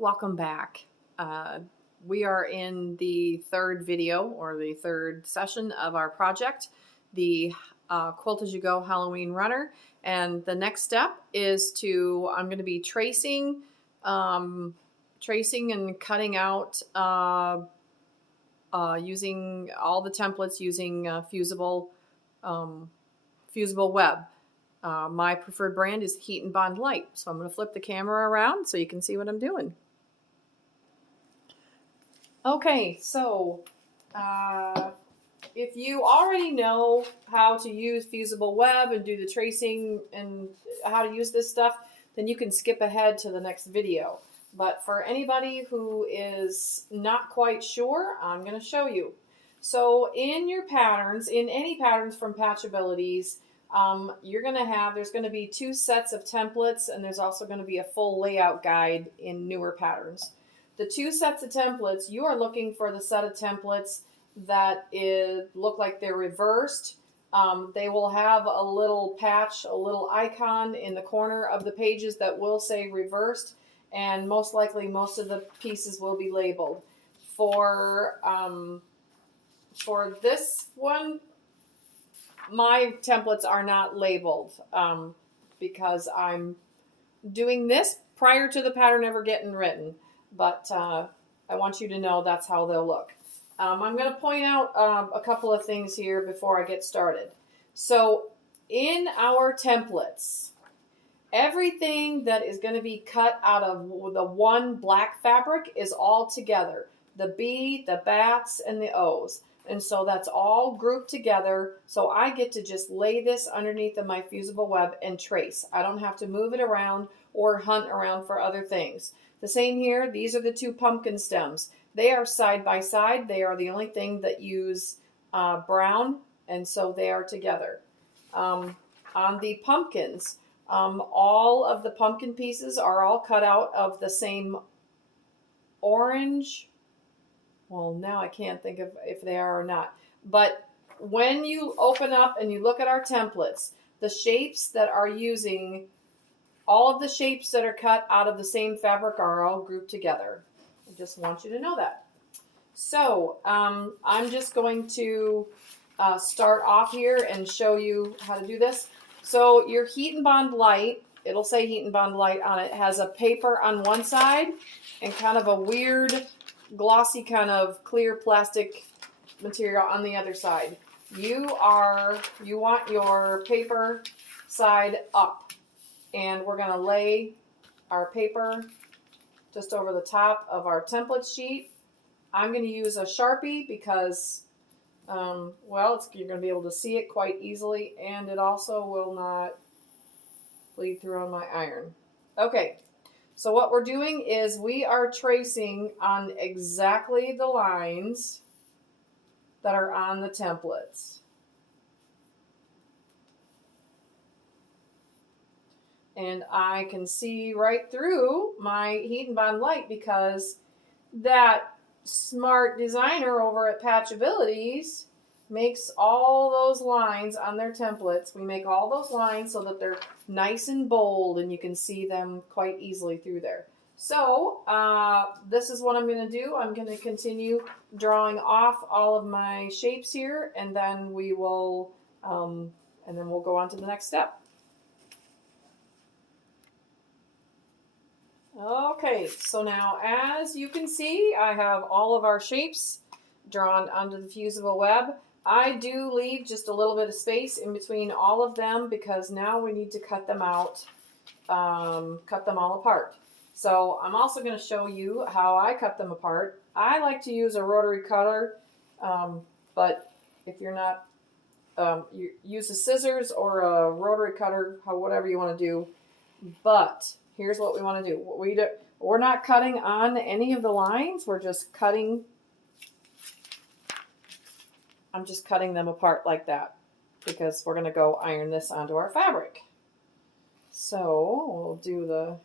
Welcome back. We are in the third video or the third session of our project, the Quilt-as-you-go Halloween runner. And the next step is I'm going to be tracing and cutting out using all the templates using fusible web. My preferred brand is Heat and Bond Light. So I'm going to flip the camera around so you can see what I'm doing. Okay, so if you already know how to use fusible web and do the tracing and how to use this stuff, then you can skip ahead to the next video. But for anybody who is not quite sure, I'm going to show you. So in your patterns, in any patterns from Patchabilities, there's going to be two sets of templates, and there's also going to be a full layout guide in newer patterns. The two sets of templates, you are looking for the set of templates that look like they're reversed. They will have a little patch, a little icon in the corner of the pages that will say reversed, and most likely most of the pieces will be labeled. For this one, my templates are not labeled because I'm doing this prior to the pattern ever getting written. But I want you to know that's how they'll look. I'm going to point out a couple of things here before I get started. So in our templates, everything that is going to be cut out of the one black fabric is all together. The B, the bats, and the O's. And so that's all grouped together. So I get to just lay this underneath of my fusible web and trace. I don't have to move it around or hunt around for other things. The same here, these are the two pumpkin stems. They are side by side. They are the only thing that use brown, and so they are together. On the pumpkins, all of the pumpkin pieces are all cut out of the same orange. Well, now I can't think of if they are or not. But when you open up and you look at our templates, the shapes that are using all of the shapes that are cut out of the same fabric are all grouped together. I just want you to know that. So I'm just going to start off here and show you how to do this. So your Heat and Bond Light, it'll say Heat and Bond Light on it, has a paper on one side and kind of a weird glossy kind of clear plastic material on the other side. You want your paper side up. And we're going to lay our paper just over the top of our template sheet. I'm going to use a Sharpie because, you're going to be able to see it quite easily, and it also will not bleed through on my iron. Okay, so what we're doing is we are tracing on exactly the lines that are on the templates. And I can see right through my Heat and Bond Light because that smart designer over at Patchabilities makes all those lines on their templates. We make all those lines so that they're nice and bold and you can see them quite easily through there. So this is what I'm going to do. I'm going to continue drawing off all of my shapes here, and then we will, we'll go on to the next step. Okay, so now as you can see, I have all of our shapes drawn onto the fusible web. I do leave just a little bit of space in between all of them because now we need to cut them out, cut them all apart. So I'm also going to show you how I cut them apart. I like to use a rotary cutter, but if you're not, you use a scissors or a rotary cutter, whatever you want to do. But here's what we want to do. We're not cutting on any of the lines. We're just cutting. I'm just cutting them apart like that because we're going to go iron this onto our fabric. So we'll do the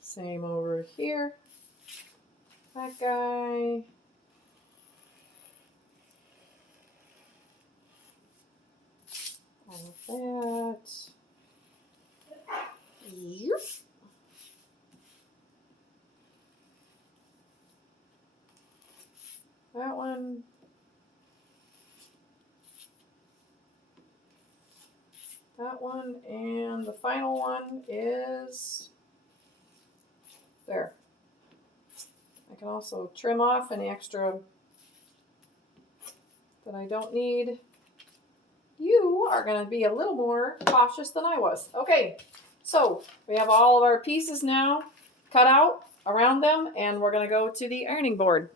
same over here. That guy. All of that. that one. That one, and the final one is there. I can also trim off any extra that I don't need. You are going to be a little more cautious than I was. Okay, so we have all of our pieces now cut out around them, and we're going to go to the ironing board.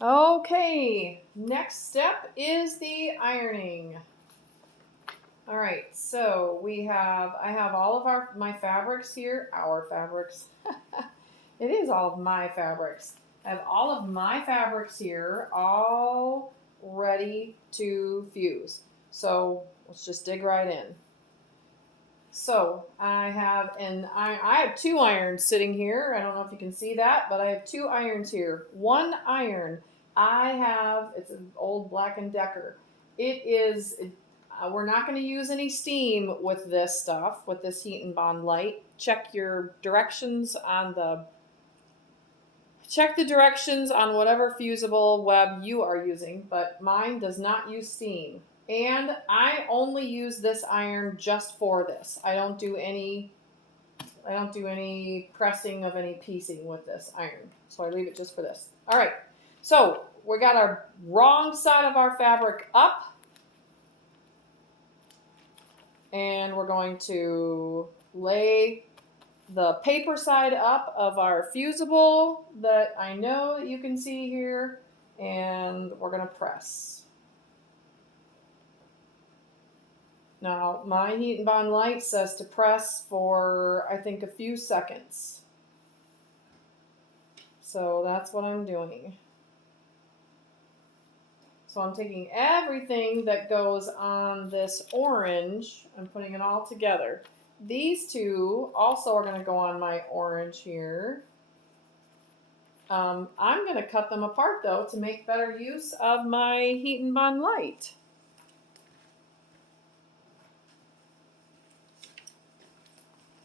Okay, next step is the ironing. All right, so I have all of my fabrics here, our fabrics. It is all of my fabrics. I have all of my fabrics here, all ready to fuse. So let's just dig right in. So I have two irons sitting here. I don't know if you can see that, but I have two irons here. One iron it's an old Black & Decker. We're not going to use any steam with this stuff, with this heat and bond light. Check the directions on whatever fusible web you are using, but mine does not use steam. And I only use this iron just for this. I don't do any pressing of any piecing with this iron. So I leave it just for this. All right. So we got our wrong side of our fabric up. And we're going to lay the paper side up of our fusible that I know that you can see here. And we're going to press. Now, my heat and bond light says to press for, I think, a few seconds. So that's what I'm doing. So I'm taking everything that goes on this orange, I'm putting it all together. These two also are going to go on my orange here. I'm going to cut them apart, though, to make better use of my heat and bond light.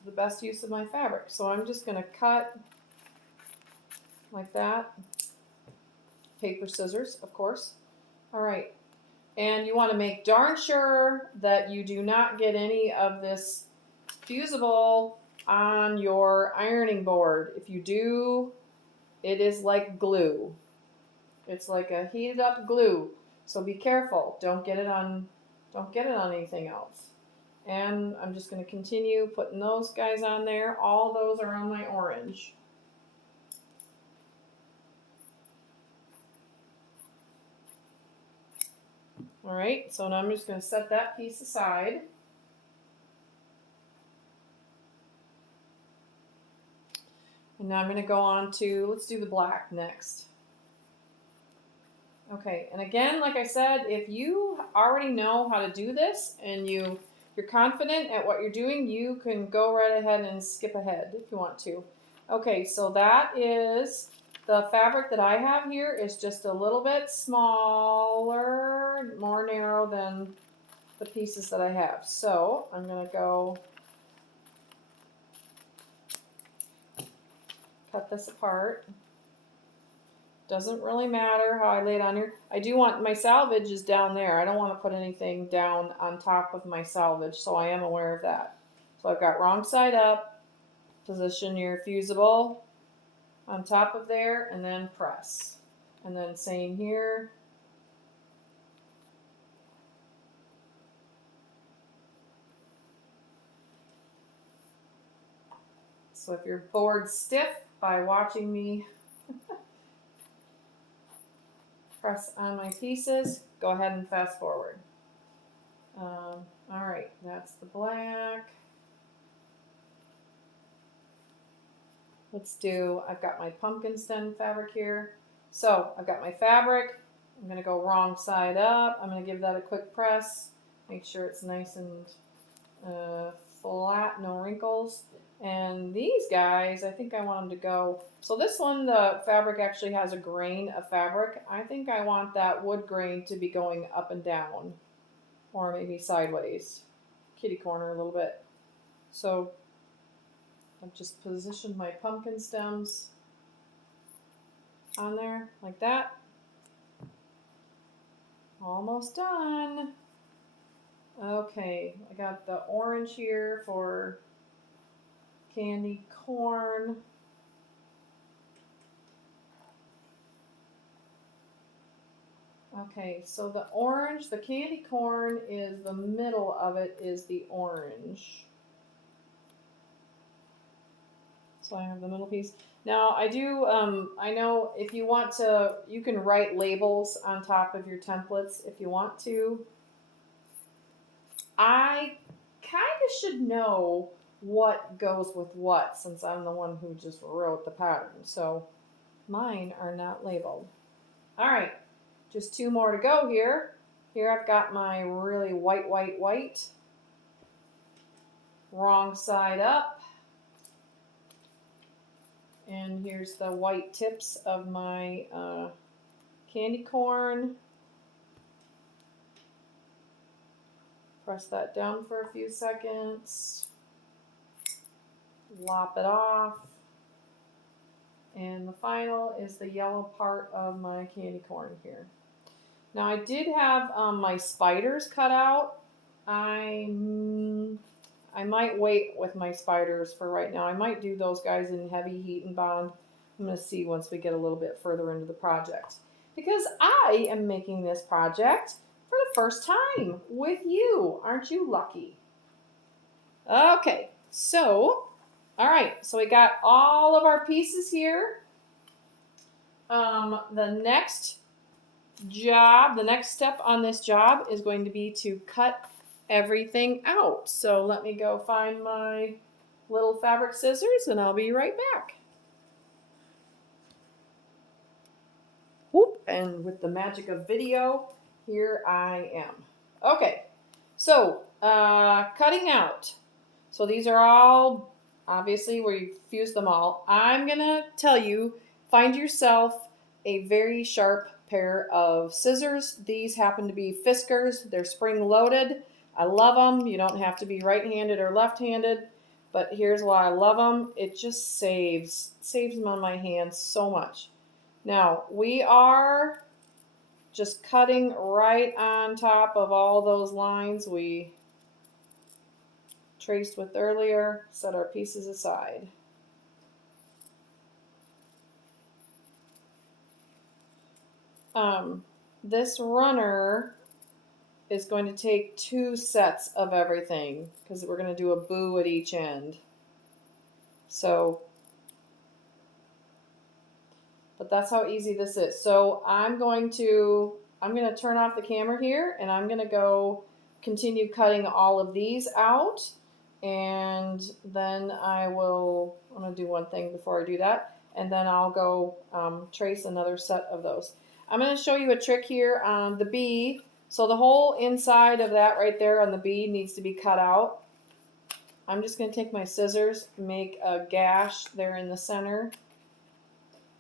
The best use of my fabric. So I'm just going to cut like that. Paper, scissors, of course. All right. And you want to make darn sure that you do not get any of this fusible on your ironing board. If you do, it is like glue. It's like a heated up glue. So be careful. Don't get it on anything else. And I'm just going to continue putting those guys on there. All those are on my orange. All right, so now I'm just going to set that piece aside. And now I'm going to go on to, let's do the black next. Okay, and again, like I said, if you already know how to do this and you're confident at what you're doing, you can go right ahead and skip ahead if you want to. Okay, so that is the fabric that I have here is just a little bit smaller, more narrow than the pieces that I have. So I'm going to go cut this apart. Doesn't really matter how I lay it on here. I do want my salvage is down there. I don't want to put anything down on top of my salvage, so I am aware of that. So I've got wrong side up. Position your fusible on top of there and then press. And then same here. So if your board's stiff by watching me press on my pieces, go ahead and fast forward. All right, that's the black. I've got my pumpkin stem fabric here. So I've got my fabric. I'm going to go wrong side up. I'm going to give that a quick press. Make sure it's nice and flat, no wrinkles. And these guys, I think I want them to go. So this one, the fabric actually has a grain of fabric. I think I want that wood grain to be going up and down, or maybe sideways, kitty corner a little bit. So I've just positioned my pumpkin stems on there like that. Almost done. Okay, I got the orange here for candy corn. Okay, so the orange, the candy corn is the middle of it is the orange. So I have the middle piece. Now I do, I know if you want to, you can write labels on top of your templates if you want to. I kind of should know what goes with what since I'm the one who just wrote the pattern. So mine are not labeled. All right, just 2 more to go here. Here I've got my really white. Wrong side up. And here's the white tips of my candy corn. Press that down for a few seconds. Lop it off. And the final is the yellow part of my candy corn here. Now I did have my spiders cut out. I might wait with my spiders for right now. I might do those guys in heavy heat and bond. I'm going to see once we get a little bit further into the project. Because I am making this project for the first time with you. Aren't you lucky? Okay, so, all right, so we got all of our pieces here. The next job, the next step on this job is going to be to cut everything out. So let me go find my little fabric scissors and I'll be right back. Whoop, and with the magic of video, here I am. Okay, so cutting out. So these are all, obviously we fused them all. I'm gonna tell you, find yourself a very sharp pair of scissors. These happen to be Fiskars. They're spring loaded. I love them. You don't have to be right-handed or left-handed, but here's why I love them. It just saves them on my hands so much. Now, we are just cutting right on top of all those lines we traced with earlier. Set our pieces aside. This runner is going to take 2 sets of everything because we're going to do a boo at each end. So, but that's how easy this is. So I'm going to turn off the camera here and I'm going to go continue cutting all of these out. And then I'm going to do one thing before I do that. And then I'll go trace another set of those. I'm going to show you a trick here on the bee. So the whole inside of that right there on the bee needs to be cut out. I'm just going to take my scissors, make a gash there in the center,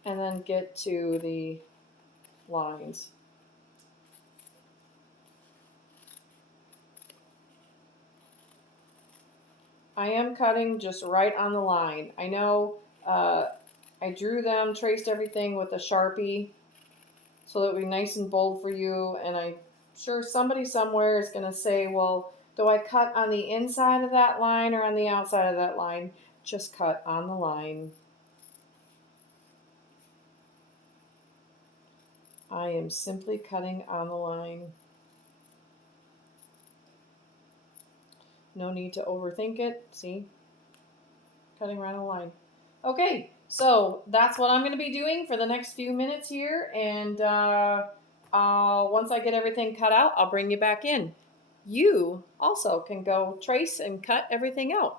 and then get to the lines. I am cutting just right on the line. I know I drew them, traced everything with a Sharpie so that it would be nice and bold for you, and I'm sure somebody somewhere is going to say, well, do I cut on the inside of that line or on the outside of that line? Just cut on the line. I am simply cutting on the line. No need to overthink it. See? Cutting right on the line. Okay, so that's what I'm going to be doing for the next few minutes here. And once I get everything cut out, I'll bring you back in. You also can go trace and cut everything out.